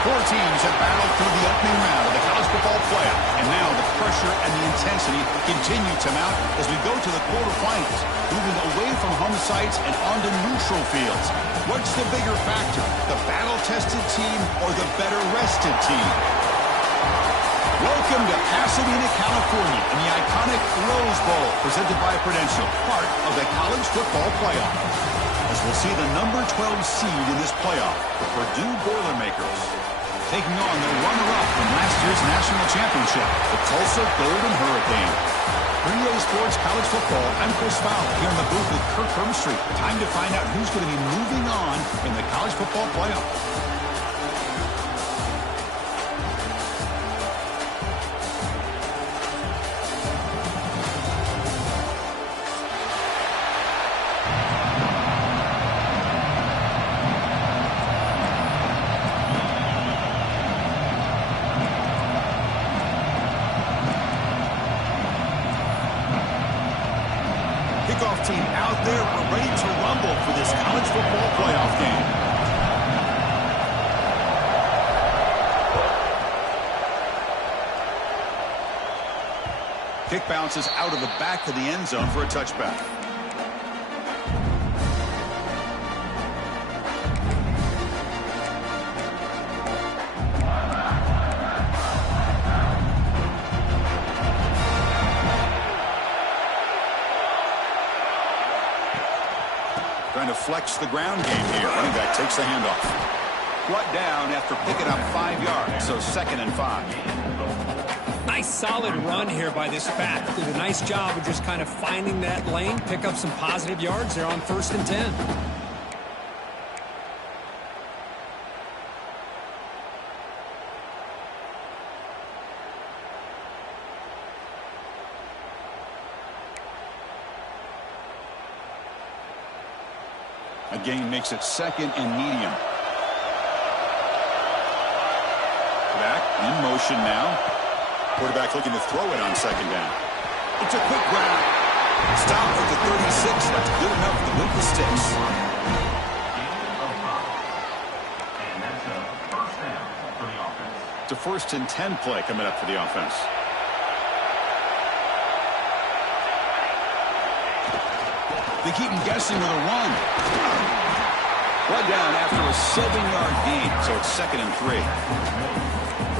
Four teams have battled through the opening round of the college football playoff, and now the pressure and the intensity continue to mount as we go to the quarterfinals, moving away from home sites and onto neutral fields. What's the bigger factor, the battle-tested team or the better-rested team? Welcome to Pasadena, California, in the iconic Rose Bowl, presented by Prudential, part of the college football playoff. As we'll see the number 12 seed in this playoff, the Purdue Boilermakers, taking on their runner-up from last year's national championship, the Tulsa Golden Hurricane. 3A Sports College Football, I'm Chris Fowler, here in the booth with Kirk Hermstreet. Time to find out who's going to be moving on in the college football playoff. Kickoff team out there. We're ready to rumble for this college football playoff game. Kick bounces out of the back of the end zone for a touchback. Trying to flex the ground game here. Running back takes the handoff. Brought down after picking up 5 yards, so 2nd and 5. Nice solid run here by this back. Did a nice job of just kind of finding that lane, pick up some positive yards. They're on 1st and 10. A gain makes it 2nd and medium. Back in motion now. Quarterback looking to throw it on 2nd down. It's a quick grab. Stop at the 36. That's good enough to move the sticks. It's a 1st and 10 play coming up for the offense. They keep him guessing with a run. Brought down after a 7-yard gain, so it's 2nd and 3.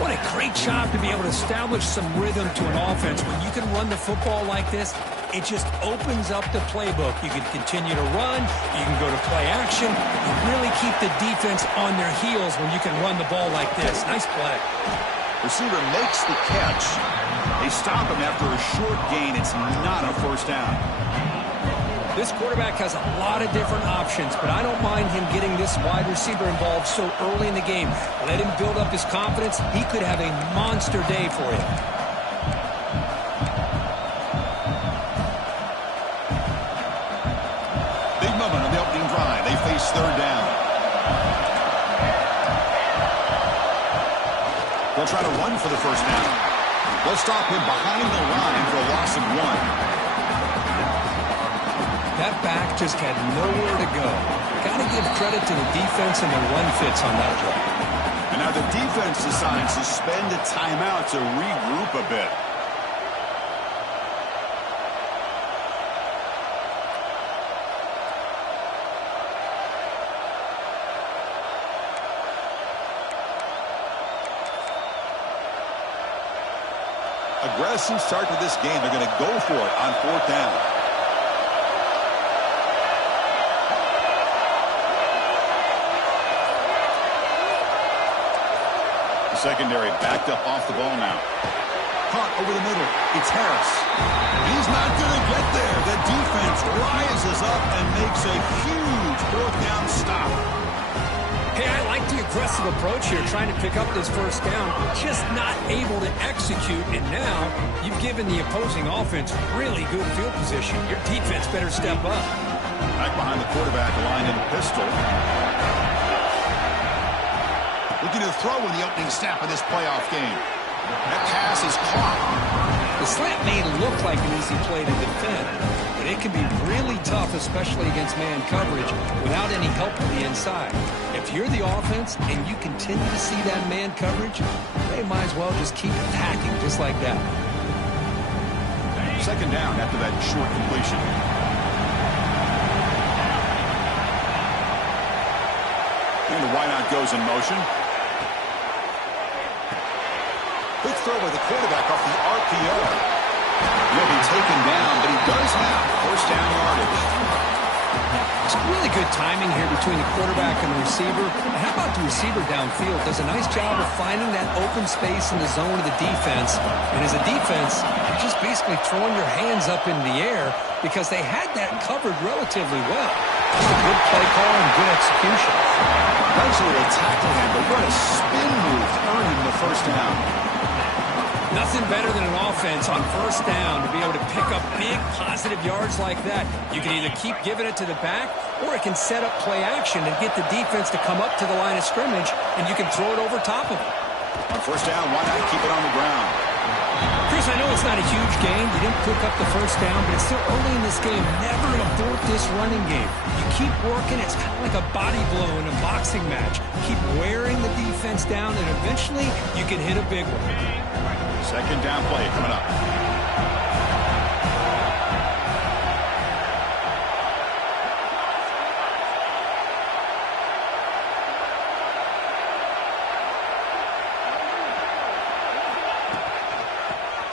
What a great job to be able to establish some rhythm to an offense. When you can run the football like this, it just opens up the playbook. You can continue to run. You can go to play action. You really keep the defense on their heels when you can run the ball like this. Nice play. Receiver makes the catch. They stop him after a short gain. It's not a 1st down. This quarterback has a lot of different options, but I don't mind him getting this wide receiver involved so early in the game. Let him build up his confidence. He could have a monster day for you. Big moment on the opening drive. They face 3rd down. They'll try to run for the 1st down. They'll stop him behind the line for a loss of 1. That back just had nowhere to go. Got to give credit to the defense and the run fits on that play. And now the defense decides to spend a timeout to regroup a bit. Aggressive start to this game. They're going to go for it on 4th down. Secondary backed up off the ball now. Caught over the middle. It's Harris. He's not going to get there. The defense rises up and makes a huge 4th down stop. Hey, I like the aggressive approach here, trying to pick up this 1st down. Just not able to execute, and now you've given the opposing offense really good field position. Your defense better step up. Back behind the quarterback, aligned in pistol. Looking to throw in the opening snap of this playoff game. That pass is caught. The slant may look like an easy play to defend, but it can be really tough, especially against man coverage, without any help from the inside. If you're the offense and you continue to see that man coverage, they might as well just keep attacking just like that. Second down after that short completion. And the wideout goes in motion. Quick throw by the quarterback off the RPO. He'll be taken down, but he does have first down yardage. It's really good timing here between the quarterback and the receiver. How about the receiver downfield? Does a nice job of finding that open space in the zone of the defense. And as a defense, you're just basically throwing your hands up in the air because they had that covered relatively well. Just a good play call and good execution. Eventually they tackled him, but what a spin move to earn him the first down. Nothing better than an offense on first down to be able to pick up big positive yards like that. You can either keep giving it to the back, or it can set up play action and get the defense to come up to the line of scrimmage, and you can throw it over top of them. On first down, why not keep it on the ground? Chris, I know it's not a huge gain. You didn't pick up the first down, but it's still early in this game. Never abort this running game. You keep working. It's kind of like a body blow in a boxing match. Keep wearing the defense down, and eventually you can hit a big one. Second down play coming up.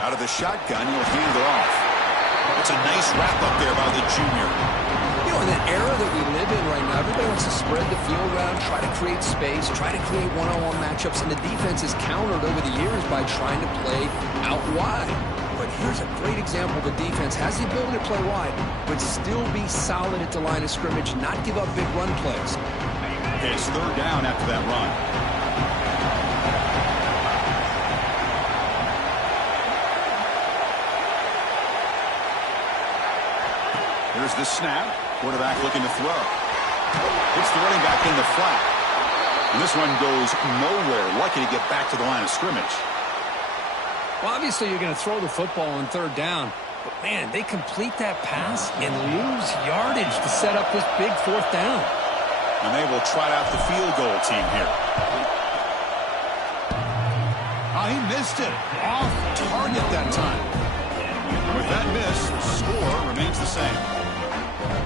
Out of the shotgun, he'll hand it off. It's a nice wrap up there by the junior. You know, in the era that we live in right now, everybody wants to spread the field around, try to create space, try to create one-on-one matchups, and the defense is countered over the years by trying to play out wide. But here's a great example. The defense has the ability to play wide, but still be solid at the line of scrimmage, not give up big run plays. Okay, it's third down after that run. Here's the snap. Quarterback looking to throw. Hits the running back in the flat. And this one goes nowhere. Lucky to get back to the line of scrimmage. Well, obviously you're going to throw the football on third down. But, man, they complete that pass and lose yardage to set up this big fourth down. And they will trot out the field goal team here. Oh, he missed it. Off target that time. With that miss, the score remains the same.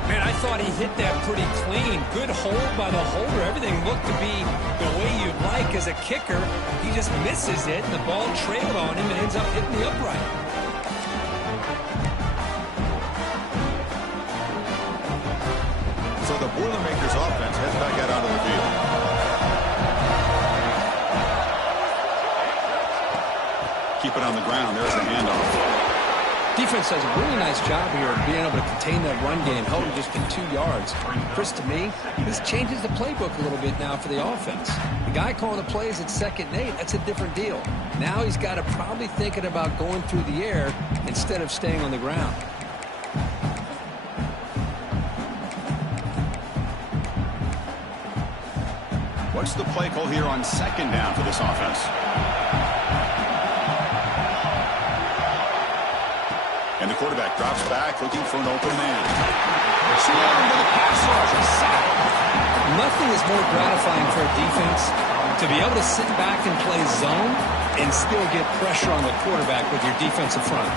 Man, I thought he hit that pretty clean. Good hold by the holder. Everything looked to be the way you'd like as a kicker. He just misses it, and the ball trailed on him and ends up hitting the upright. So the Boilermakers offense heads back out onto the field. Keep it on the ground. There's the handoff. Defense does a really nice job here of being able to contain that run game, held him just in 2 yards. Chris, to me, this changes the playbook a little bit now for the offense. The guy calling the plays at 2nd and 8, that's a different deal. Now he's got to probably thinking about going through the air instead of staying on the ground. What's the play call here on 2nd down for this offense? And the quarterback drops back, looking for an open man. Swarmed with a pass rush. Nothing is more gratifying for a defense to be able to sit back and play zone and still get pressure on the quarterback with your defensive front.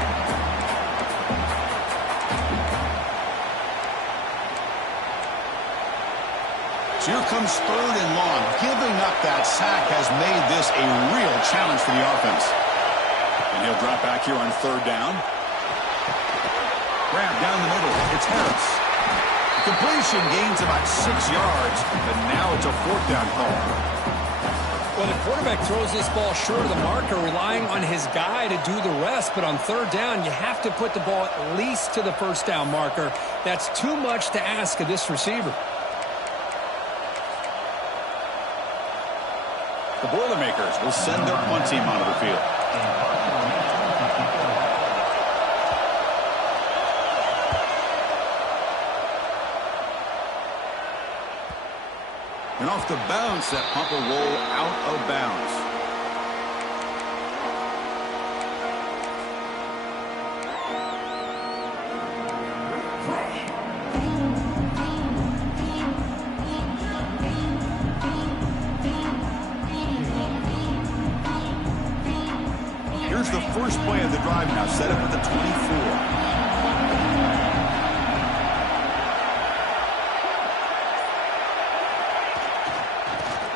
So here comes 3rd and long. Giving up that sack has made this a real challenge for the offense. And he'll drop back here on 3rd down. Grab down the middle. It's Harris. Completion gains about 6 yards, but now it's a 4th down call. Well, the quarterback throws this ball short of the marker, relying on his guy to do the rest. But on 3rd down, you have to put the ball at least to the 1st down marker. That's too much to ask of this receiver. The Boilermakers will send their punt team onto the field. And off the bounce, that punt will roll out of bounds. Here's the first play of the drive now, set up at the 24.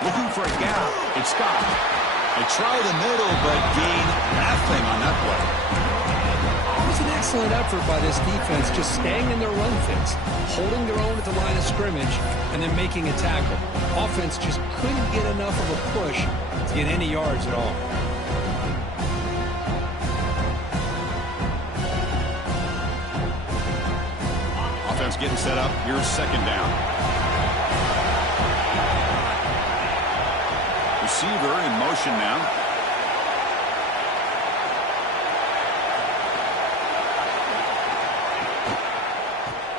Looking for a gap. It's Scott. They try the middle, but gain nothing on that play. It was an excellent effort by this defense, just staying in their run fits, holding their own at the line of scrimmage, and then making a tackle. Offense just couldn't get enough of a push to get any yards at all. Offense getting set up. Here's second down. Receiver in motion now.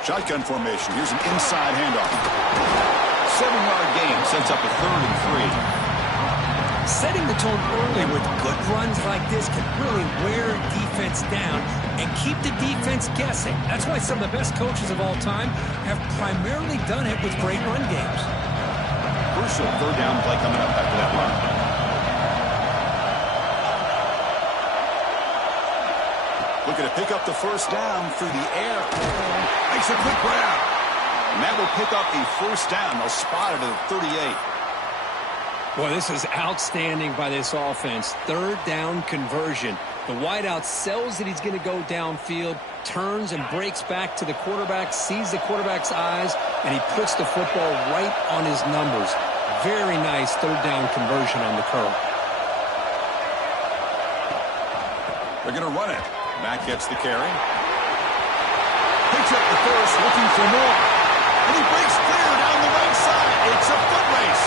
Shotgun formation. Here's an inside handoff. 7-yard gain sets up a 3rd and 3. Setting the tone early with good runs like this can really wear defense down and keep the defense guessing. That's why some of the best coaches of all time have primarily done it with great run games. Crucial 3rd down play coming up after that run. Looking to pick up the first down through the air. Makes a quick grab. And that will pick up a first down. They'll spot it at 38. Boy, this is outstanding by this offense. 3rd down conversion. The wideout sells that he's going to go downfield, turns and breaks back to the quarterback, sees the quarterback's eyes, and he puts the football right on his numbers. Very nice 3rd down conversion on the curl. They're going to run it. Mack gets the carry. Picks up the first, looking for more. And he breaks clear down the right side. It's a foot race.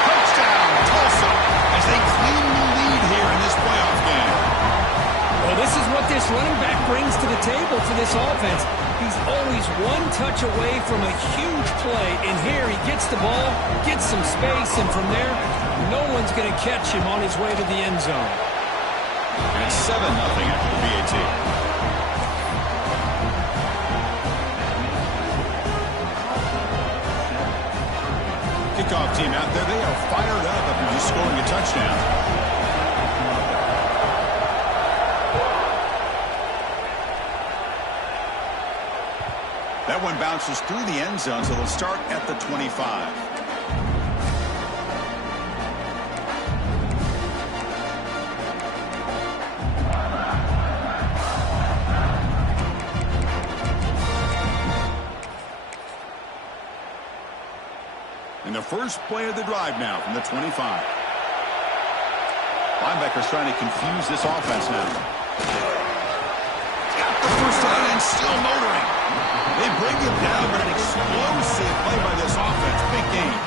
Touchdown, Tulsa, as they claim the lead here in this playoff game. Well, this is what this running back brings to the table for this offense. He's always one touch away from a huge play. And here he gets the ball, gets some space, and from there, no one's going to catch him on his way to the end zone. And it's 7-0 after the PAT. Kickoff team out there. They are fired up after just scoring a touchdown. That one bounces through the end zone, so they'll start at the 25. And the first play of the drive now from the 25. Linebackers trying to confuse this offense now. Got the first down and still motoring. They bring him down, but an explosive play by this offense. Big game.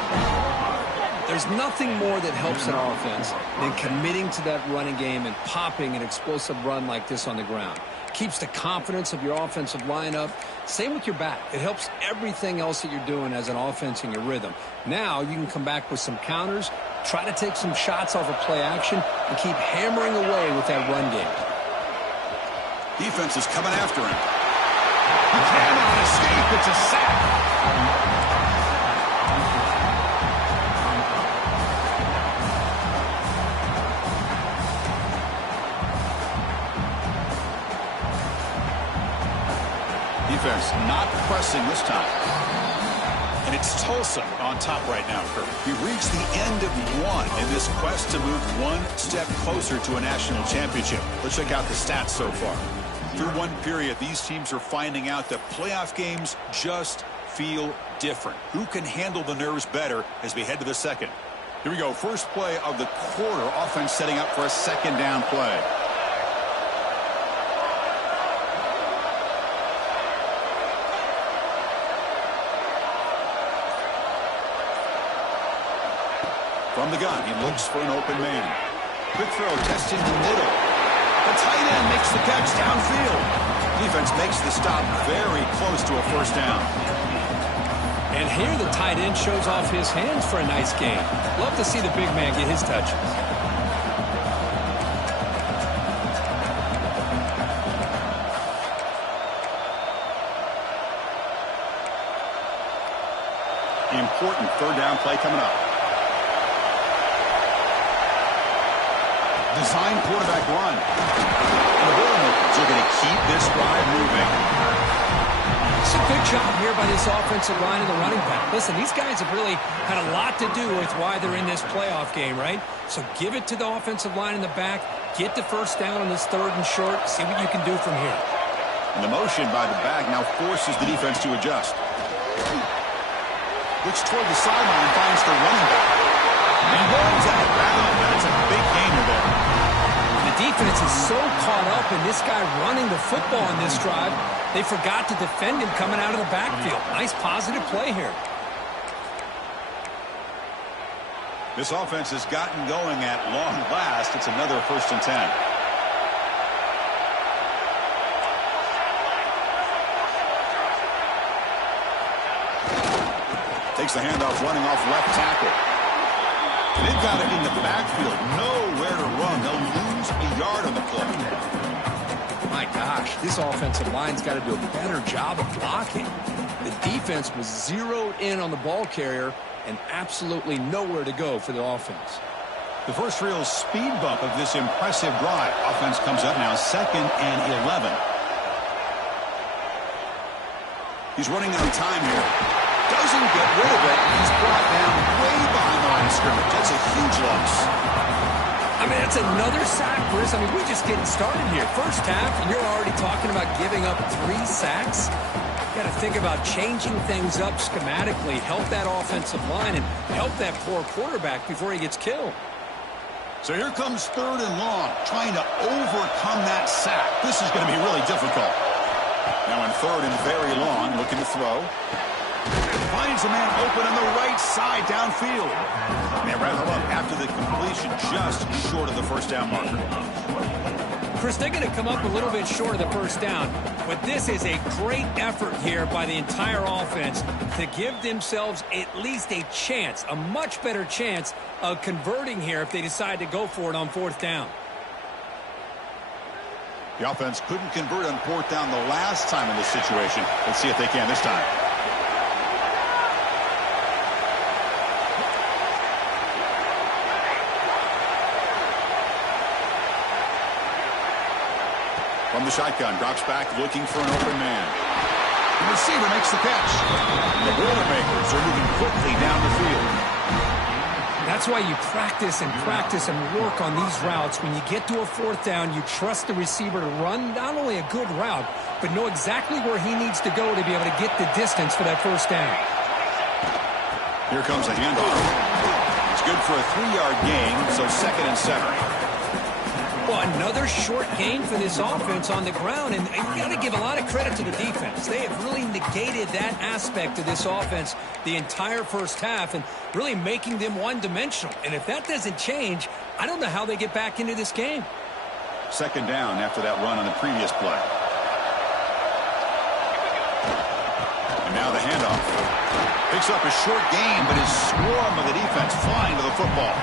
There's nothing more that helps an offense than committing to that running game and popping an explosive run like this on the ground. Keeps the confidence of your offensive lineup. Same with your back. It helps everything else that you're doing as an offense in your rhythm. Now you can come back with some counters, try to take some shots off of play action, and keep hammering away with that run game. Defense is coming after him. He cannot escape. It's a sack. Defense not pressing this time. And it's Tulsa on top right now, Kirk. We reached the end of one in this quest to move one step closer to a national championship. Let's check out the stats so far. Through one period, these teams are finding out that playoff games just feel different. Who can handle the nerves better as we head to the second? Here we go. First play of the quarter. Offense setting up for a second down play. From the gun, he looks for an open man. Quick throw, testing the middle. The tight end makes the catch downfield. Defense makes the stop very close to a first down. And here the tight end shows off his hands for a nice gain. Love to see the big man get his touches. Important third down play coming up. Design quarterback run. And the Boilermakers are going to keep this drive moving. It's a good job here by this offensive line and the running back. Listen, these guys have really had a lot to do with why they're in this playoff game, right? So give it to the offensive line in the back. Get the first down on this 3rd and short. See what you can do from here. And the motion by the back now forces the defense to adjust. Looks toward the sideline, finds the running back. And holds that. That's a big gainer there. The defense is so caught up in this guy running the football in this drive, they forgot to defend him coming out of the backfield. Nice positive play here. This offense has gotten going at long last. It's another 1st and 10. Takes the handoff, running off left tackle. They've got it in the backfield. Nowhere to run. They'll lose a yard on the play. My gosh, this offensive line's got to do a better job of blocking. The defense was zeroed in on the ball carrier and absolutely nowhere to go for the offense. The first real speed bump of this impressive drive. Offense comes up now 2nd and 11. He's running out of time here. Doesn't get rid of it. He's brought down way behind the line of scrimmage. That's a huge loss. I mean, that's another sack, Bruce. I mean, we're just getting started here. First half, and you're already talking about giving up 3 sacks. Got to think about changing things up schematically, help that offensive line, and help that poor quarterback before he gets killed. So here comes 3rd and long, trying to overcome that sack. This is going to be really difficult. Now in 3rd and very long, looking to throw. Finds a man open on the right side downfield. And they wrap him up after the completion, just short of the first down marker. Chris, they're going to come up a little bit short of the first down, but this is a great effort here by the entire offense to give themselves at least a chance, a much better chance of converting here if they decide to go for it on 4th down. The offense couldn't convert on 4th down the last time in this situation. Let's see if they can this time. From the shotgun, drops back, looking for an open man. The receiver makes the catch. The Boilermakers are moving quickly down the field. That's why you practice and work on these routes. When you get to a 4th down, you trust the receiver to run not only a good route, but know exactly where he needs to go to be able to get the distance for that first down. Here comes a handoff. It's good for a 3-yard gain, so 2nd and 7. Well, another short gain for this offense on the ground, and you got to give a lot of credit to the defense. They have really negated that aspect of this offense the entire first half and really making them one-dimensional. And if that doesn't change, I don't know how they get back into this game. 2nd down after that run on the previous play. And now the handoff. Picks up a short gain, but his swarm of the defense flying to the football.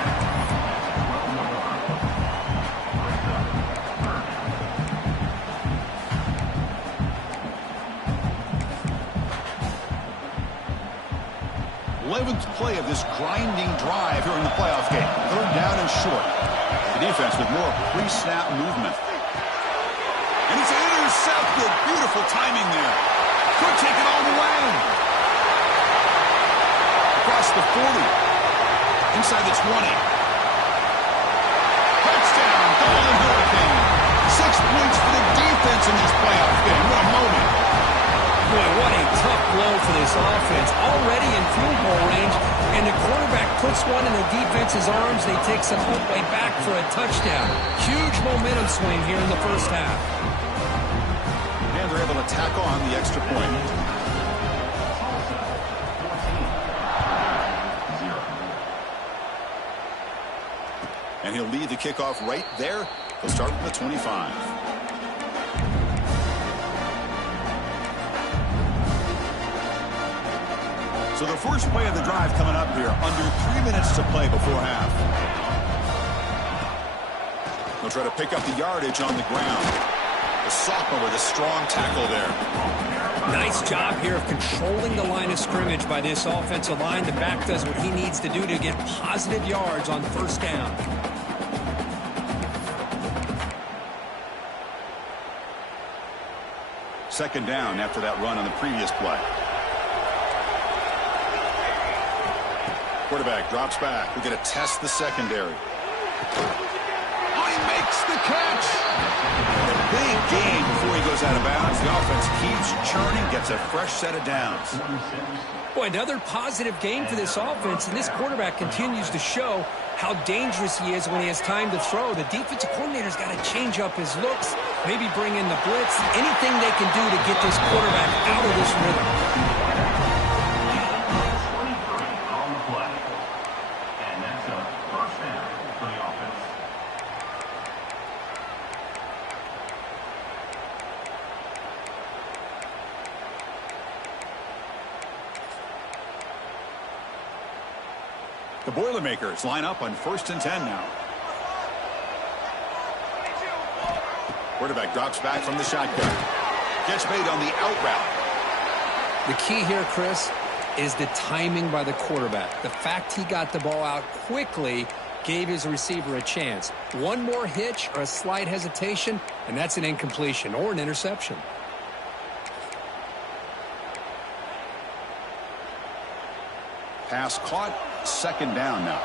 Play of this grinding drive here in the playoff game. 3rd down and short. The defense with more pre-snap movement. And he's intercepted. Beautiful timing there. Could take it all the way. Across the 40. Inside the 20. Touchdown. Golden Hurricane. 6 points for the defense in this playoff game. What a moment. Boy, what a tough blow for this offense. Already in field goal range, and the quarterback puts one in the defense's arms. They take some way back for a touchdown. Huge momentum swing here in the first half. And they're able to tack on the extra point. And he'll lead the kickoff right there. He'll start with the 25. So the first play of the drive coming up here. Under 3 minutes to play before half. They'll try to pick up the yardage on the ground. The sophomore with a strong tackle there. Nice job here of controlling the line of scrimmage by this offensive line. The back does what he needs to do to get positive yards on 1st down. second down after that run on the previous play. Quarterback drops back. We're going to test the secondary. Oh, he makes the catch. A big gain before he goes out of bounds. The offense keeps churning, gets a fresh set of downs. Boy, another positive game for this offense, and this quarterback continues to show how dangerous he is when he has time to throw. The defensive coordinator's got to change up his looks, maybe bring in the blitz, anything they can do to get this quarterback out of this rhythm. The Boilermakers line up on 1st and 10 now. Quarterback drops back from the shotgun. Gets made on the out route. The key here, Chris, is the timing by the quarterback. The fact he got the ball out quickly gave his receiver a chance. One more hitch or a slight hesitation, and that's an incompletion or an interception. Pass caught. Second down now.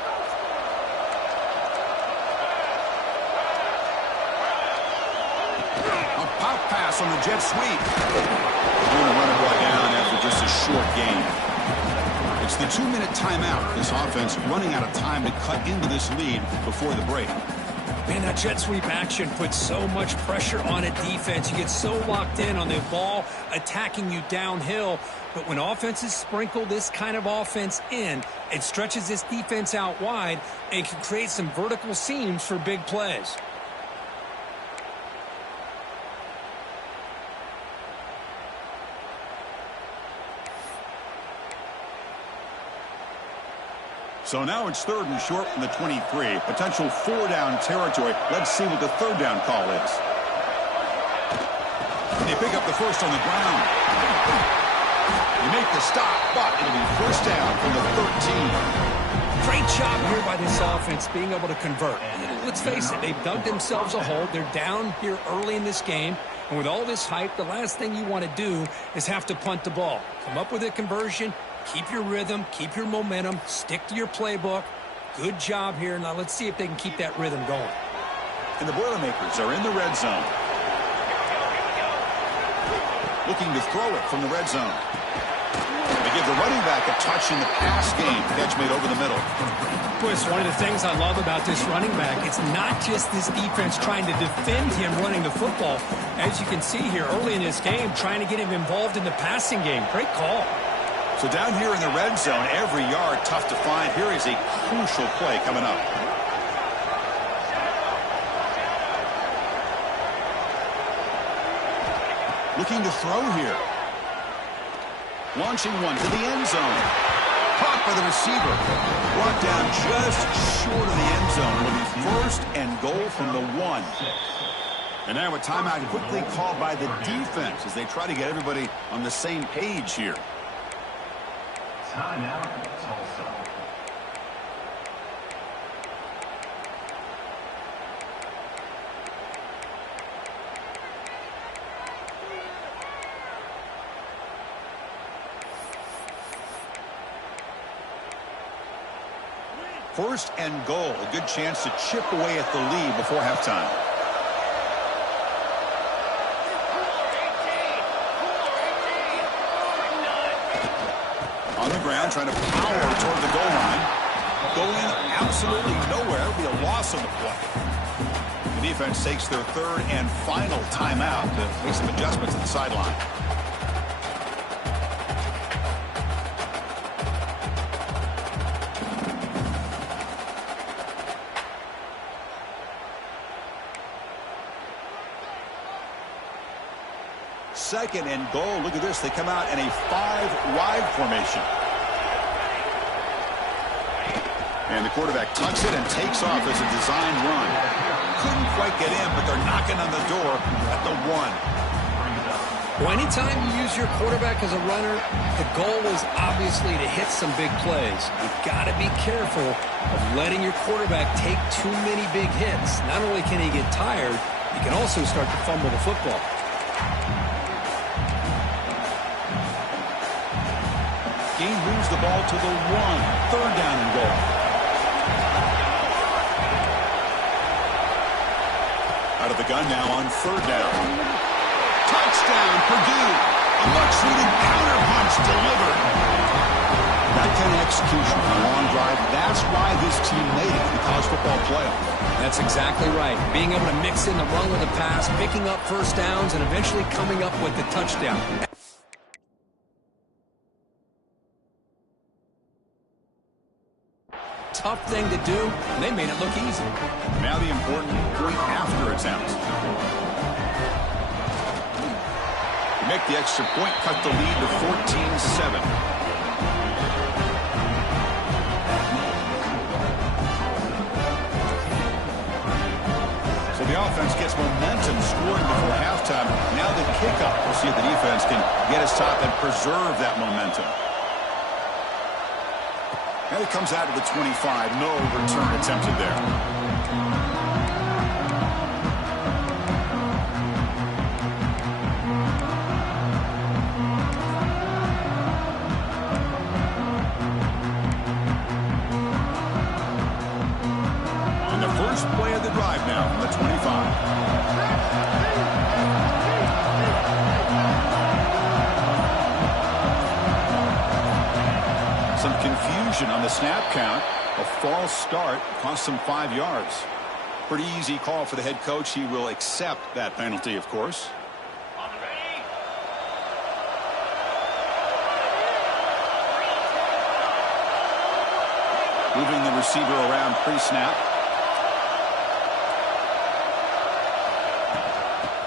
A pop pass on the jet sweep. Going to run it right down after just a short gain. It's the 2-minute timeout. This offense running out of time to cut into this lead before the break. Man, that jet sweep action puts so much pressure on a defense. You get so locked in on the ball attacking you downhill. But when offenses sprinkle this kind of offense in, it stretches this defense out wide and can create some vertical seams for big plays. So now it's 3rd and short from the 23. Potential 4-down territory. Let's see what the 3rd down call is. They pick up the first on the ground. They make the stop, but it'll be 1st down from the 13. Great job here by this offense being able to convert. Let's face it, they've dug themselves a hole. They're down here early in this game. And with all this hype, the last thing you want to do is have to punt the ball. Come up with a conversion. Keep your rhythm, keep your momentum, stick to your playbook. Good job here. Now let's see if they can keep that rhythm going. And the Boilermakers are in the red zone. Looking to throw it from the red zone. They give the running back a touch in the pass game. Catch made over the middle. Boy, it's one of the things I love about this running back. It's not just this defense trying to defend him running the football. As you can see here early in this game, trying to get him involved in the passing game. Great call. So down here in the red zone, every yard tough to find. Here is a crucial play coming up. Looking to throw here. Launching one to the end zone. Caught by the receiver. Brought down just short of the end zone. It'll be 1st and goal from the 1. And now a timeout quickly called by the defense as they try to get everybody on the same page here. Timeout, Tulsa. First and goal. A good chance to chip away at the lead before halftime. On the ground, trying to power toward the goal line. Going absolutely nowhere. It'll be a loss on the play. The defense takes their 3rd and final timeout to make some adjustments at the sideline. Second and goal. Look at this. They come out in a 5-wide formation. And the quarterback tucks it and takes off as a designed run. Couldn't quite get in, but they're knocking on the door at the 1. Well, anytime you use your quarterback as a runner, the goal is obviously to hit some big plays. You've got to be careful of letting your quarterback take too many big hits. Not only can he get tired, he can also start to fumble the football. Gain moves the ball to the 1. Third down and goal. Out of the gun now on third down. Touchdown, Purdue. A much-needed counter punch delivered. That kind of execution on a long drive, that's why this team made it in the college football playoff. That's exactly right. Being able to mix in the run with the pass, picking up first downs, and eventually coming up with the touchdown. Tough thing to do, and they made it look easy. Now the important point after attempt. Make the extra point, cut the lead to 14-7. So the offense gets momentum scoring before halftime. Now the kickoff. We'll see if the defense can get his top and preserve that momentum. And it comes out of the 25. No return attempted there. Play of the drive now from the 25. Some confusion on the snap count. A false start cost him 5 yards. Pretty easy call for the head coach. He will accept that penalty, of course. Moving the receiver around pre-snap.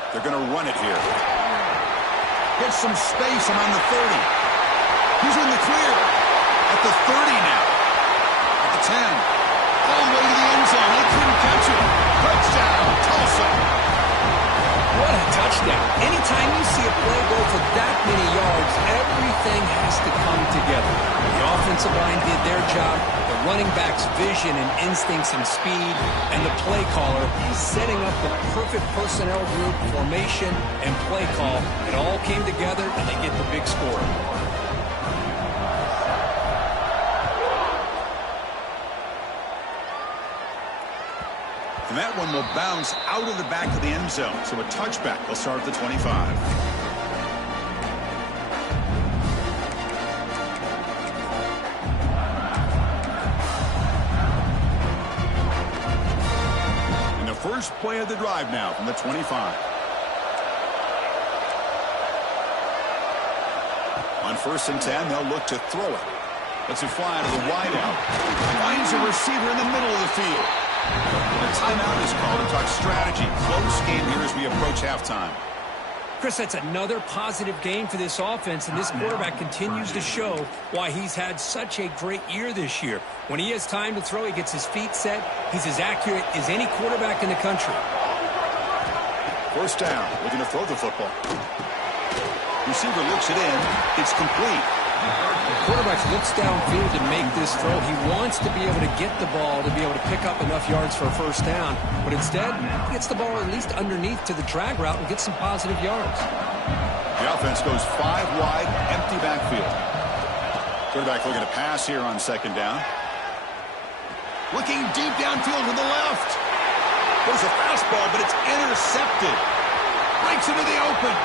They're going to run it here. Get some space around the 30. He's in the clear. At the 30 now. At the 10. All the way to the end zone. They couldn't catch it. Touchdown, Tulsa. What a touchdown. Anytime you see a play go for that many yards, everything has to come together. The offensive line did their job. The running back's vision and instincts and speed, and the play caller setting up the perfect personnel group, formation, and play call. It all came together, and they get the big score. And that one will bounce out of the back of the end zone. So a touchback. They'll start at the 25. First play of the drive now from the 25. On 1st and 10, they'll look to throw it. Lets it fly to the wideout. Finds a receiver in the middle of the field. A timeout is called to talk strategy. Close game here as we approach halftime. Chris, that's another positive game for this offense, and this quarterback continues to show why he's had such a great year this year. When he has time to throw, he gets his feet set. He's as accurate as any quarterback in the country. First down, looking to throw the football. Receiver looks it in. It's complete. The quarterback looks downfield to make this throw. He wants to be able to get the ball to be able to pick up enough yards for a first down. But instead, he gets the ball at least underneath to the drag route and gets some positive yards. The offense goes 5 wide, empty backfield. Quarterback looking to pass here on 2nd down. Looking deep downfield to the left. There's a fastball, but it's intercepted. Breaks into the open.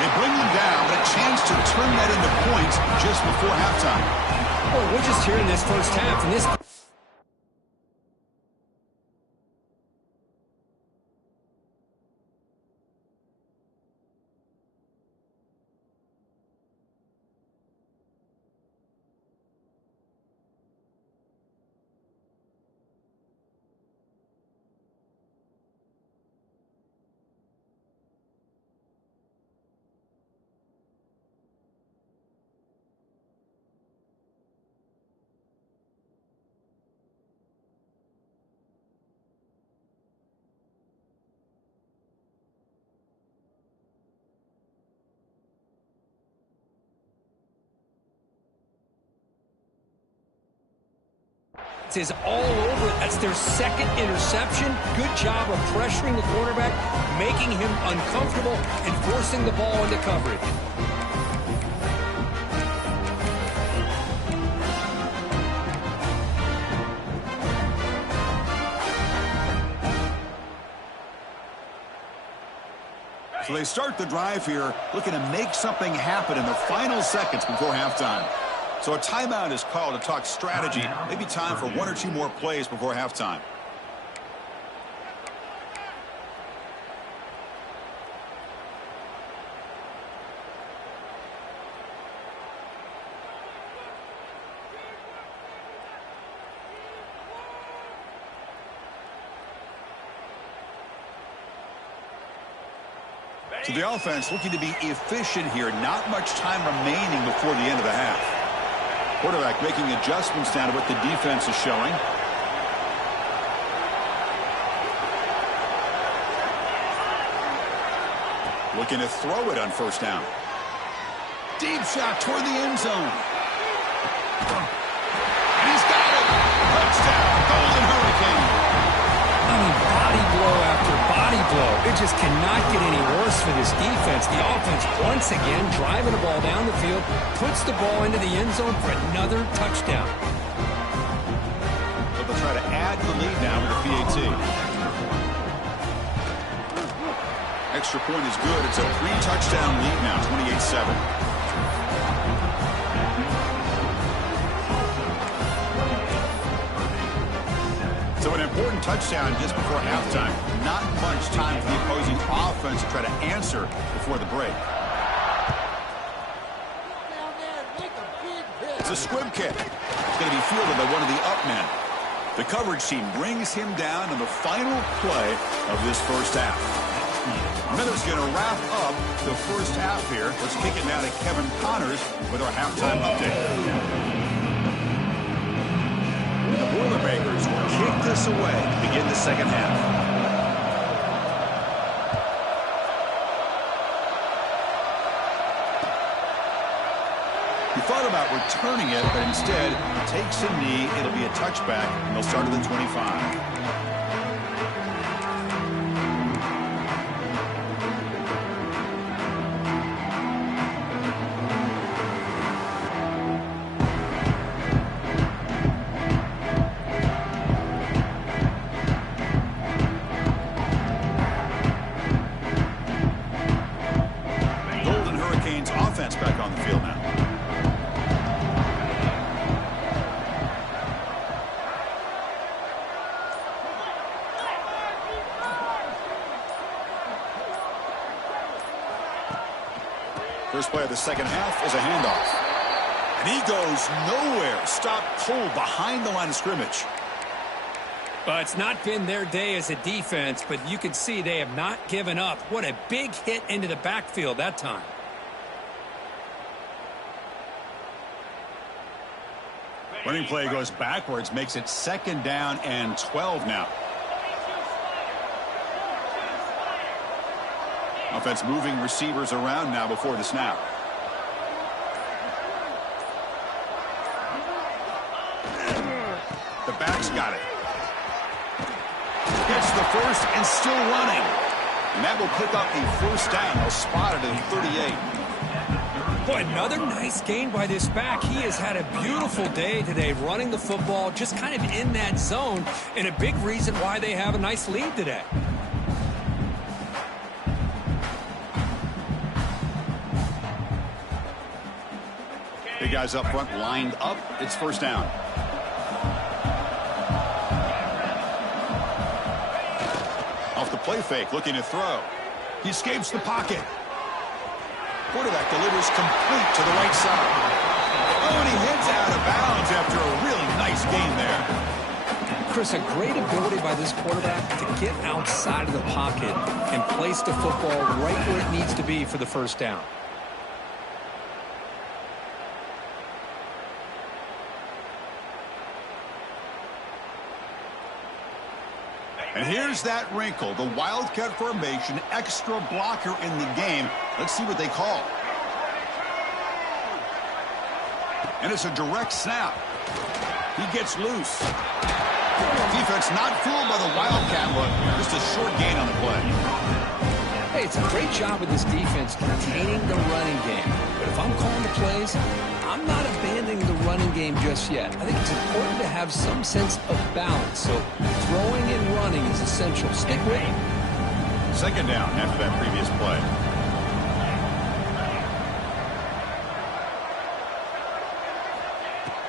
They bring them down, but a chance to turn that into points just before halftime. Well, we're just here in this first half, and this... is all over it. That's their 2nd interception. Good job of pressuring the quarterback, making him uncomfortable, and forcing the ball into coverage. So they start the drive here, looking to make something happen in the final seconds before halftime. So a timeout is called to talk strategy. Maybe time for one or two more plays before halftime. So the offense looking to be efficient here. Not much time remaining before the end of the half. Quarterback making adjustments down to what the defense is showing. Looking to throw it on first down. Deep shot toward the end zone. And he's got it. Touchdown, Golden Hurricane. I mean, body blow after body blow. It just cannot get any worse for this defense. The offense, once again, driving the ball down the field, puts the ball into the end zone for another touchdown. So they'll try to add the lead now with the PAT. Extra point is good. It's a 3-touchdown lead now, 28-7. So an important touchdown just before halftime. Not much time for the opposing offense to try to answer before the break. It's a squib kick. It's going to be fielded by one of the up men. The coverage team brings him down in the final play of this first half. Miller's going to wrap up the first half here. Let's kick it now to Kevin Connors with our halftime update. The Boilermakers will kick this away to begin the second half. He thought about returning it, but instead takes a knee. It'll be a touchback, and they'll start at the 25. First play of the second half is a handoff. And he goes nowhere. Stopped cold behind the line of scrimmage. Well, it's not been their day as a defense, but you can see they have not given up. What a big hit into the backfield that time. Running play goes backwards, makes it 2nd down and 12 now. Offense moving receivers around now before the snap. The back's got it. Gets the first and still running. And that will pick up a first down. They'll spot it at 38. Boy, another nice gain by this back. He has had a beautiful day today running the football, just kind of in that zone, and a big reason why they have a nice lead today. Big guys up front lined up. It's first down. Off the play fake, looking to throw. He escapes the pocket. Quarterback delivers complete to the right side. Oh, and he heads out of bounds after a really nice gain there. Chris, a great ability by this quarterback to get outside of the pocket and place the football right where it needs to be for the first down. And here's that wrinkle, the Wildcat formation, extra blocker in the game. Let's see what they call. And it's a direct snap. He gets loose. Defense not fooled by the Wildcat look. Just a short gain on the play. Hey, it's a great job with this defense containing the running game. But if I'm calling the plays, I'm not abandoning the running game just yet. I think it's important to have some sense of balance. So throwing and running is essential. Stick with it. Second down after that previous play.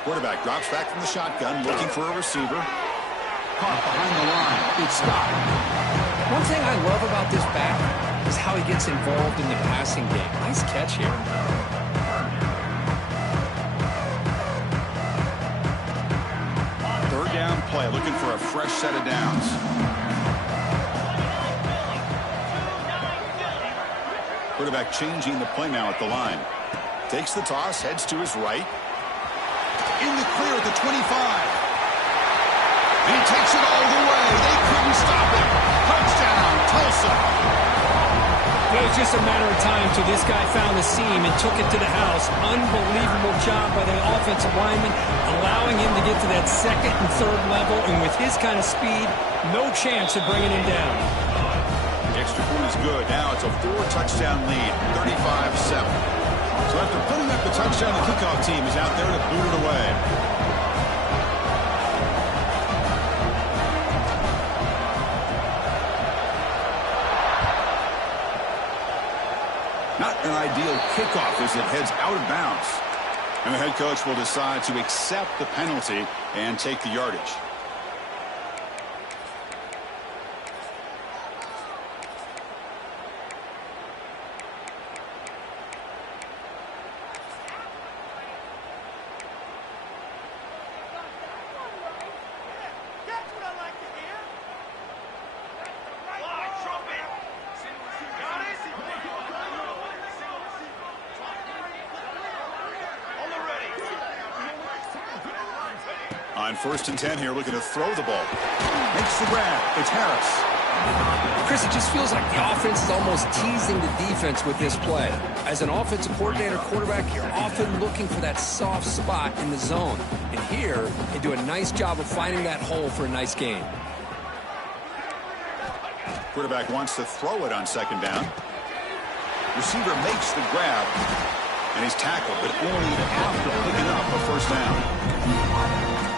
Quarterback drops back from the shotgun, looking for a receiver. Caught behind the line. It's stopped. One thing I love about this back is how he gets involved in the passing game. Nice catch here. Third down play, looking for a fresh set of downs. Quarterback changing the play now at the line. Takes the toss, heads to his right. In the clear at the 25. And he takes it all the way. They couldn't stop him. Touchdown, Tulsa. It was just a matter of time till this guy found the seam and took it to the house. Unbelievable job by the offensive lineman, allowing him to get to that second and third level. And with his kind of speed, no chance of bringing him down. The extra point is good. Now it's a 4-touchdown lead, 35-7. So after putting up the touchdown, the kickoff team is out there to boot it away. Not an ideal kickoff as it heads out of bounds. And the head coach will decide to accept the penalty and take the yardage. On 1st and 10 here, looking to throw the ball. Makes the grab. It's Harris. Chris, it just feels like the offense is almost teasing the defense with this play. As an offensive coordinator quarterback, you're often looking for that soft spot in the zone. And here, they do a nice job of finding that hole for a nice gain. Quarterback wants to throw it on 2nd down. Receiver makes the grab, and he's tackled, but only after picking up a 1st down.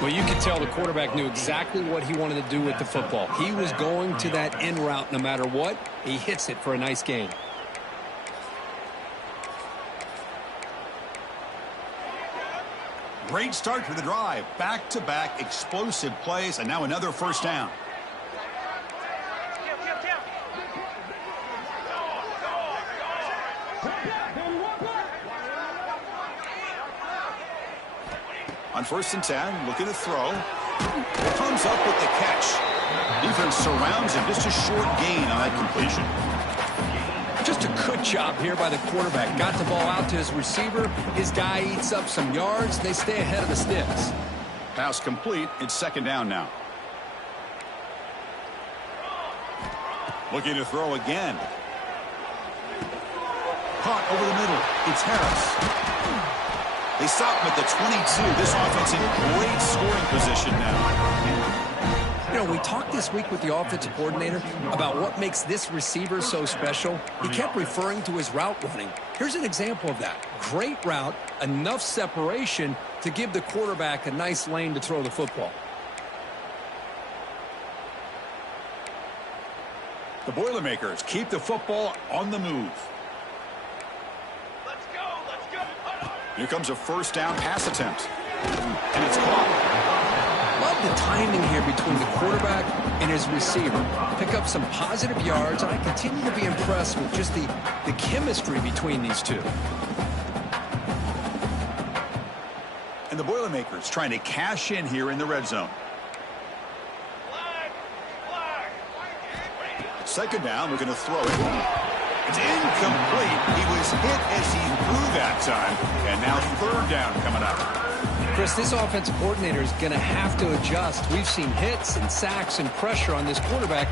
Well, you can tell the quarterback knew exactly what he wanted to do with the football. He was going to that in route no matter what. He hits it for a nice gain. Great start to the drive. Back-to-back explosive plays, and now another 1st down. On 1st and 10, looking to throw. Comes up with the catch. Defense surrounds him. Just a short gain on that completion. Just a good job here by the quarterback. Got the ball out to his receiver. His guy eats up some yards. They stay ahead of the sticks. Pass complete. It's 2nd down now. Looking to throw again. Caught over the middle. It's Harris. They stop him at the 22. This offense in great scoring position now. You know, we talked this week with the offensive coordinator about what makes this receiver so special. He kept referring to his route running. Here's an example of that. Great route, enough separation to give the quarterback a nice lane to throw the football. The Boilermakers keep the football on the move. Here comes a 1st down pass attempt. And it's caught. Love the timing here between the quarterback and his receiver. Pick up some positive yards, and I continue to be impressed with just the chemistry between these two. And the Boilermakers trying to cash in here in the red zone. 2nd down, we're going to throw it. It's incomplete. He was hit as he threw that time. And now 3rd down coming up. Chris, this offensive coordinator is going to have to adjust. We've seen hits and sacks and pressure on this quarterback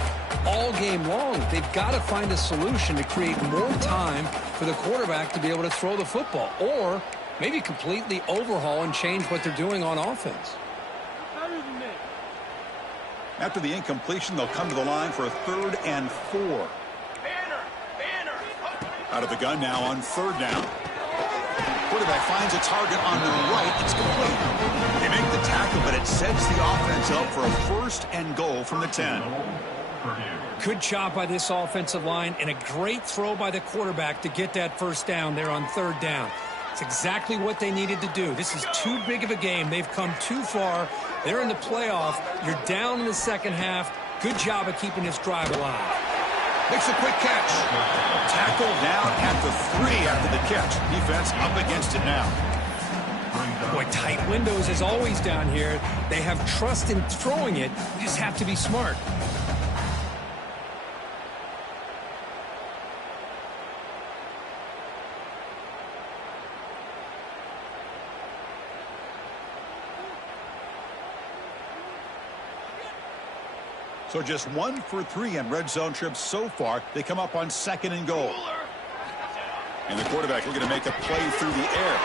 all game long. They've got to find a solution to create more time for the quarterback to be able to throw the football. Or maybe completely overhaul and change what they're doing on offense. After the incompletion, they'll come to the line for a 3rd and 4. Out of the gun now on 3rd down. Quarterback finds a target on the right. It's complete. They make the tackle, but it sets the offense up for a 1st and goal from the 10. Good job by this offensive line and a great throw by the quarterback to get that first down there on 3rd down. It's exactly what they needed to do. This is too big of a game. They've come too far. They're in the playoff. You're down in the second half. Good job of keeping this drive alive. Makes a quick catch. Tackle down at the 3 after the catch. Defense up against it now. Boy, tight windows as always down here. They have trust in throwing it. You just have to be smart. So just 1 for 3 on red zone trips so far. They come up on 2nd and goal. And the quarterback looking to make a play through the air.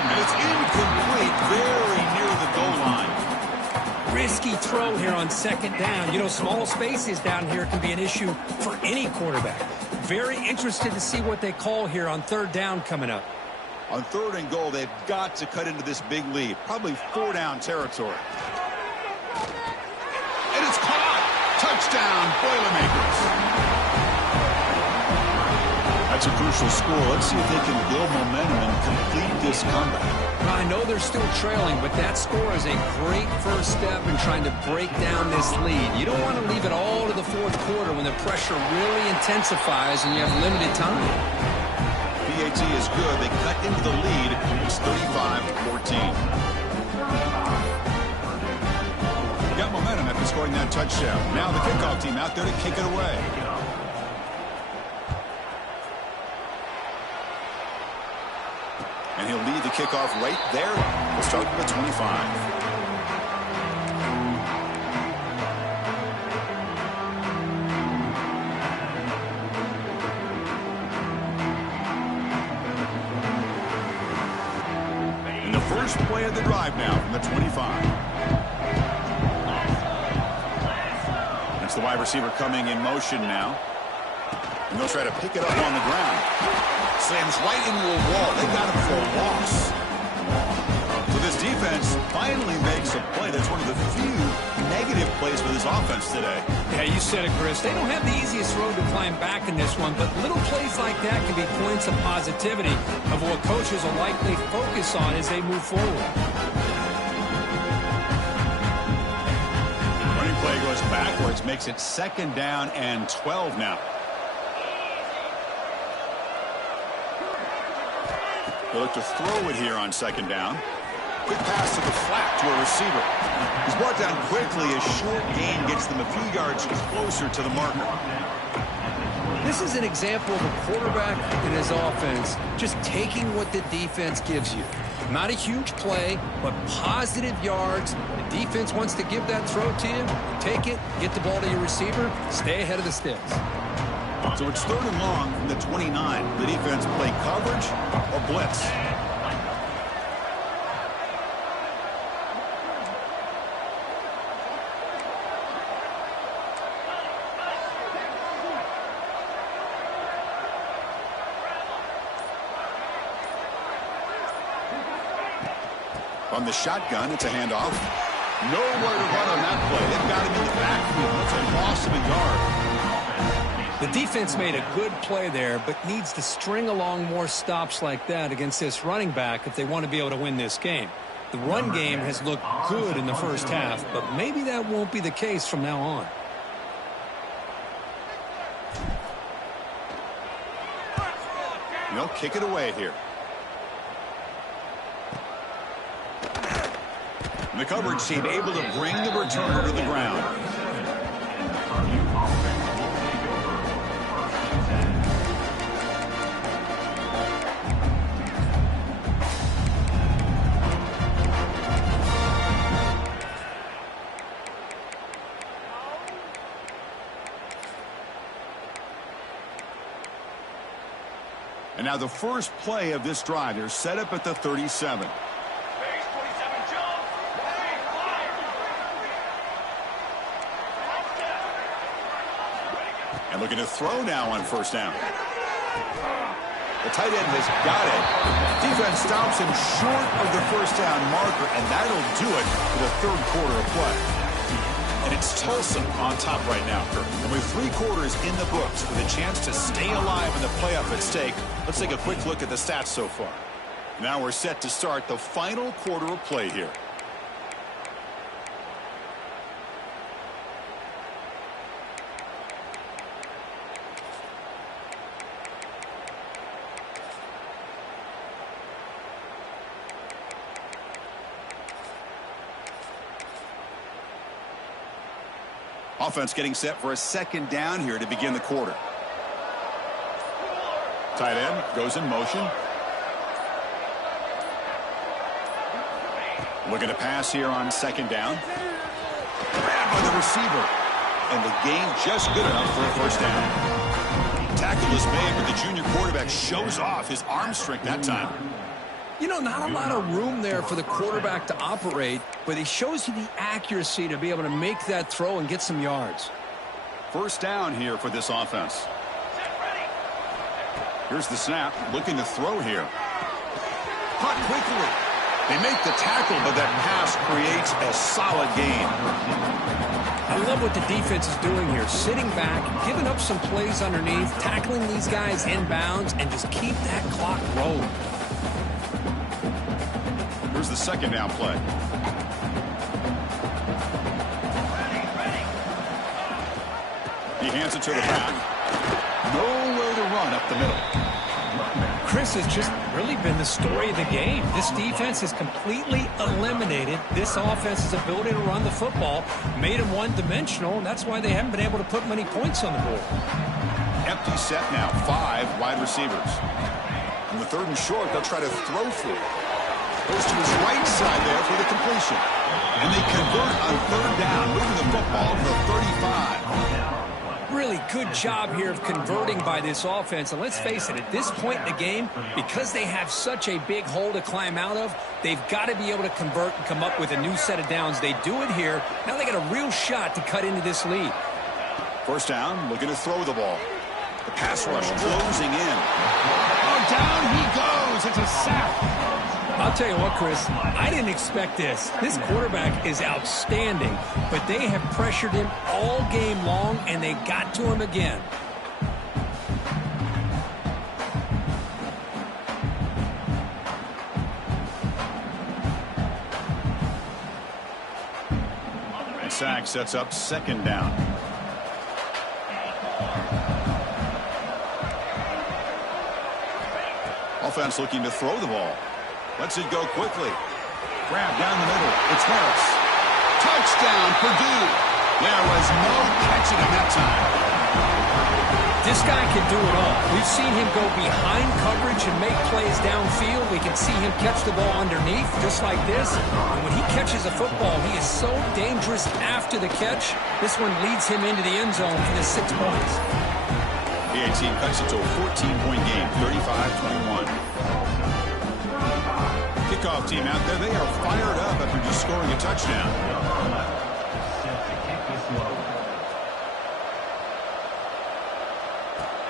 And it's incomplete, very near the goal line. Risky throw here on 2nd down. You know, small spaces down here can be an issue for any quarterback. Very interested to see what they call here on 3rd down coming up. On 3rd and goal, they've got to cut into this big lead. Probably 4-down territory. And it's caught. Touchdown, Boilermakers. That's a crucial score. Let's see if they can build momentum and complete this comeback. I know they're still trailing, but that score is a great first step in trying to break down this lead. You don't want to leave it all to the 4th quarter when the pressure really intensifies and you have limited time. PAT is good. They cut into the lead. It's 35-14. Got momentum after scoring that touchdown. Now the kickoff team out there to kick it away. And he'll lead the kickoff right there. We'll start with the 25. And the first play of the drive now from the 25. The wide receiver coming in motion now. And they'll try to pick it up on the ground. Slams right into a wall. They got him for a loss. So this defense finally makes a play. That's one of the few negative plays for this offense today. Yeah, you said it, Chris. They don't have the easiest road to climb back in this one, but little plays like that can be points of positivity of what coaches will likely focus on as they move forward. Play goes backwards, makes it 2nd down and 12 now. They look to throw it here on 2nd down. Quick pass to the flat to a receiver. He's brought down quickly. A short gain gets them a few yards closer to the marker. This is an example of a quarterback and his offense just taking what the defense gives you. Not a huge play, but positive yards. The defense wants to give that throw to you. Take it, get the ball to your receiver, stay ahead of the sticks. So it's 3rd and long from the 29. The defense play coverage or blitz. On the shotgun, it's a handoff. Nowhere to run on that play. They've got him in the backfield. It's a loss of a yard. The defense made a good play there, but needs to string along more stops like that against this running back if they want to be able to win this game. The run game has looked good in the first half, but maybe that won't be the case from now on. They'll kick it away here. The coverage team able to bring the returner to the ground. And now the first play of this drive. They're set up at the 37. And looking to throw now on 1st down. The tight end has got it. Defense stops him short of the 1st down marker, and that'll do it for the 3rd quarter of play. And It's Tulsa on top right now, Kirk. And with 3 quarters in the books with a chance to stay alive in the playoff at stake, let's take a quick look at the stats so far. Now we're set to start the final quarter of play here. Offense getting set for a second down here to begin the quarter. Tight end goes in motion. Looking to pass here on second down. Grabbed by the receiver. And the gain just good enough for a first down. Tackle is made, but the junior quarterback shows off his arm strength that time. You know, not a lot of room there for the quarterback to operate, but he shows you the accuracy to be able to make that throw and get some yards. First down here for this offense. Here's the snap, looking to throw here. Caught quickly. They make the tackle, but that pass creates a solid gain. I love what the defense is doing here, sitting back, giving up some plays underneath, tackling these guys inbounds, and just keep that clock rolling. Here's the second down play. He hands it to the back. Nowhere to run up the middle. Chris has just really been the story of the game. This defense has completely eliminated this offense's ability to run the football, made them one-dimensional, and that's why they haven't been able to put many points on the board. Empty set now, 5 wide receivers. On the 3rd and short, they'll try to throw for it. Goes to his right side there for the completion. And they convert on 3rd down, moving the football to the 35. Really good job here of converting by this offense. And let's face it, at this point in the game, because they have such a big hole to climb out of, they've got to be able to convert and come up with a new set of downs. They do it here. Now they got a real shot to cut into this lead. First down, looking to throw the ball. The pass rush closing in. Oh, down he goes. It's a sack. I'll tell you what, Chris, I didn't expect this. This quarterback is outstanding, but they have pressured him all game long, and they got to him again. And sack sets up second down. Offense looking to throw the ball. Lets it go quickly. Grab down the middle. It's Harris. Touchdown, Purdue. There was no catching him that time. This guy can do it all. We've seen him go behind coverage and make plays downfield. We can see him catch the ball underneath, just like this. And when he catches a football, he is so dangerous after the catch. This one leads him into the end zone for the 6 points. The 18 cuts it to a 14-point game, 35-21. Kickoff team out there, they are fired up after just scoring a touchdown.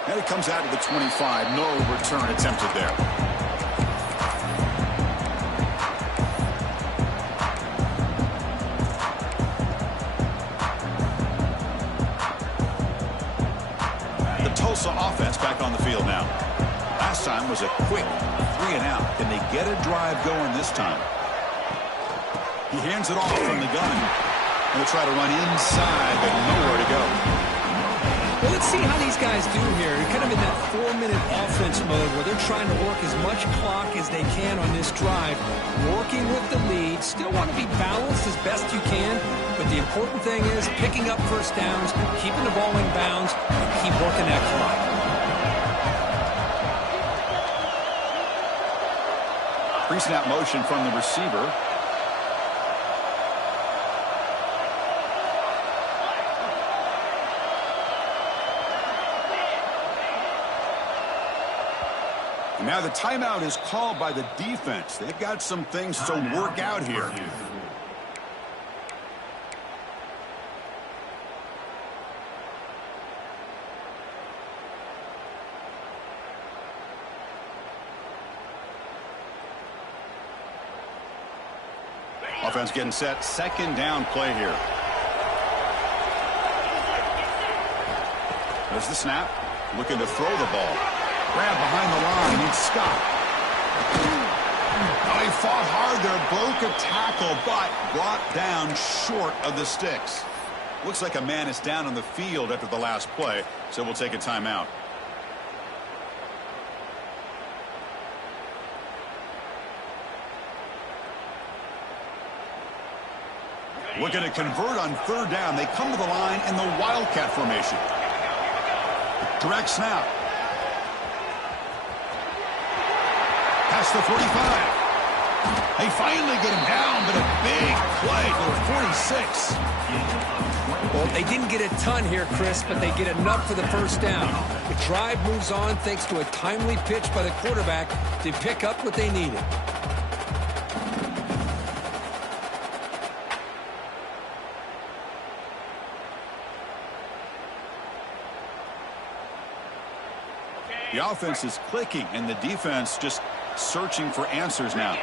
And it comes out to the 25. No return attempted there. The Tulsa offense back on the field now. Last time was a quick 3 and out. Can they get a drive going this time? He hands it off from the gun. He'll try to run inside, but nowhere to go. Well, let's see how these guys do here. They're kind of in that 4-minute offense mode where they're trying to work as much clock as they can on this drive, working with the lead. Still want to be balanced as best you can, but the important thing is picking up first downs, keeping the ball in bounds, and keep working that clock. Pre-snap motion from the receiver. And now the timeout is called by the defense. They've got some things to work out here. Offense getting set. Second down play here. There's the snap. Looking to throw the ball. Grab behind the line. It's Scott. Oh, he fought hard there. Broke a tackle, but brought down short of the sticks. Looks like a man is down on the field after the last play, so we'll take a timeout. Looking to convert on third down. They come to the line in the Wildcat formation. Direct snap. Past the 45. They finally get him down, but a big play for 46. Well, they didn't get a ton here, Chris, but they get enough for the first down. The drive moves on thanks to a timely pitch by the quarterback to pick up what they needed. The offense is clicking, and the defense just searching for answers now.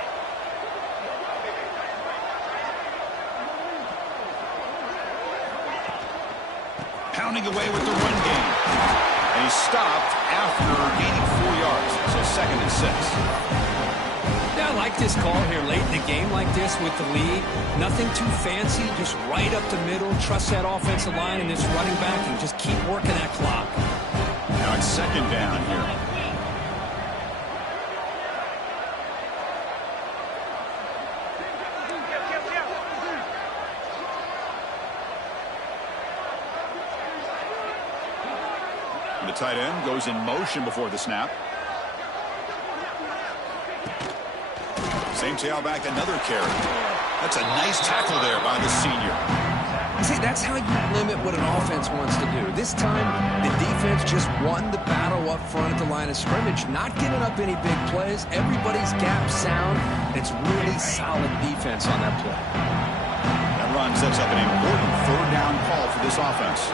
Pounding away with the run game. And he stopped after gaining 4 yards, so 2nd and 6. Yeah, I like this call here late in the game like this with the lead. Nothing too fancy, just right up the middle. Trust that offensive line and this running back and just keep working that clock. Now it's 2nd down here. The tight end goes in motion before the snap. Same tailback, another carry. That's a nice tackle there by the senior. See, that's how you limit what an offense wants to do. This time, the defense just won the battle up front at the line of scrimmage, not giving up any big plays. Everybody's gap sound. It's really solid defense on that play. That run sets up an important 3rd down call for this offense.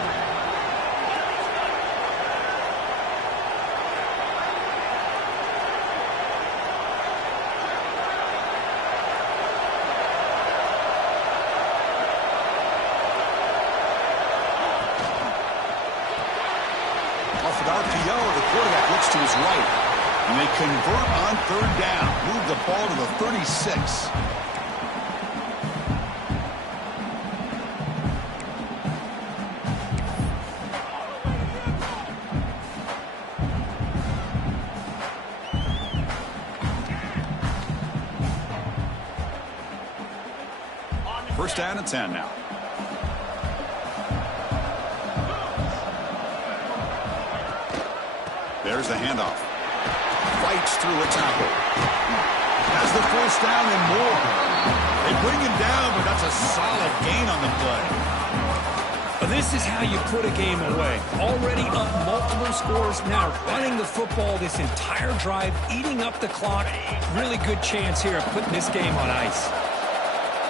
RPO, the quarterback looks to his right, and they convert on 3rd down. Move the ball to the 36. First down and 10 now. There's the handoff. Fights through a tackle. Has the first down and more. They bring him down, but that's a solid gain on the play. Well, this is how you put a game away. Already up multiple scores, now running the football this entire drive, eating up the clock. Really good chance here of putting this game on ice.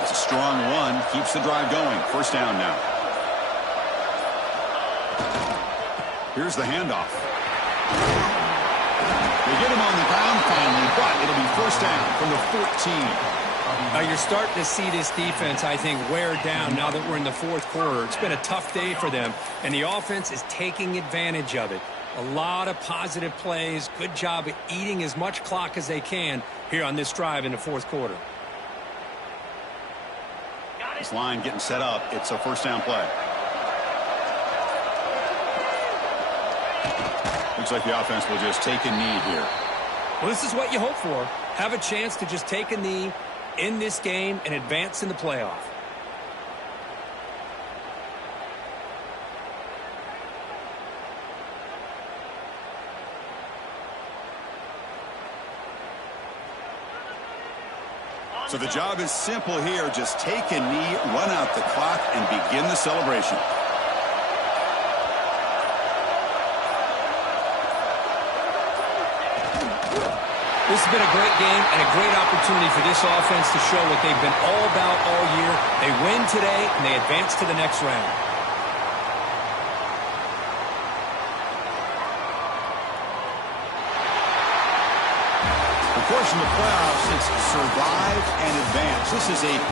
It's a strong run. Keeps the drive going. First down now. Here's the handoff. They get him on the ground finally, but it'll be first down from the 14. Now you're starting to see this defense, I think, wear down now that we're in the 4th quarter. It's been a tough day for them, and the offense is taking advantage of it. A lot of positive plays. Good job of eating as much clock as they can here on this drive in the 4th quarter. This line getting set up. It's a first down play. Looks like the offense will just take a knee here. Well, this is what you hope for. Have a chance to just take a knee in this game and advance in the playoff. So the job is simple here. Just take a knee, run out the clock, and begin the celebration. This has been a great game and a great opportunity for this offense to show what they've been all about all year. They win today, and they advance to the next round. Of course, in the playoffs, it's survive and advance. This is a